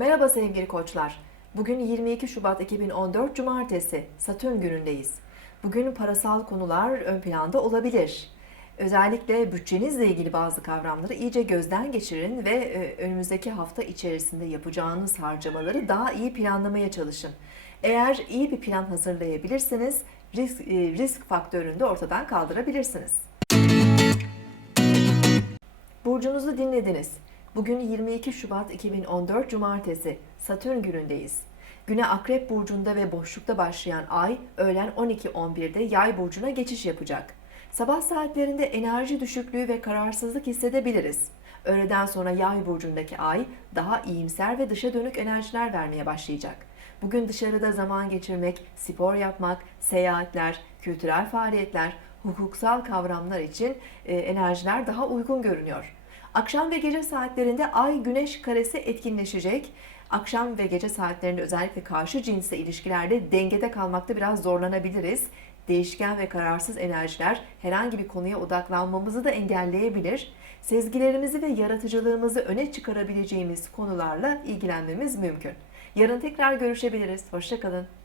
Merhaba sevgili koçlar. Bugün 22 Şubat 2014 Cumartesi, Satürn günündeyiz. Bugün parasal konular ön planda olabilir. Özellikle bütçenizle ilgili bazı kavramları iyice gözden geçirin ve e, önümüzdeki hafta içerisinde yapacağınız harcamaları daha iyi planlamaya çalışın. Eğer iyi bir plan hazırlayabilirseniz risk, e, risk faktörünü de ortadan kaldırabilirsiniz. Burcunuzu dinlediniz. Bugün 22 Şubat 2014 Cumartesi, Satürn günündeyiz. Güne Akrep Burcu'nda ve boşlukta başlayan ay öğlen 12.11'de Yay Burcu'na geçiş yapacak. Sabah saatlerinde enerji düşüklüğü ve kararsızlık hissedebiliriz. Öğleden sonra Yay Burcu'ndaki ay daha iyimser ve dışa dönük enerjiler vermeye başlayacak. Bugün dışarıda zaman geçirmek, spor yapmak, seyahatler, kültürel faaliyetler, hukuksal kavramlar için e, enerjiler daha uygun görünüyor. Akşam ve gece saatlerinde ay güneş karesi etkinleşecek. Akşam ve gece saatlerinde özellikle karşı cinsle ilişkilerde dengede kalmakta biraz zorlanabiliriz. Değişken ve kararsız enerjiler herhangi bir konuya odaklanmamızı da engelleyebilir. Sezgilerimizi ve yaratıcılığımızı öne çıkarabileceğimiz konularla ilgilenmemiz mümkün. Yarın tekrar görüşebiliriz. Hoşçakalın.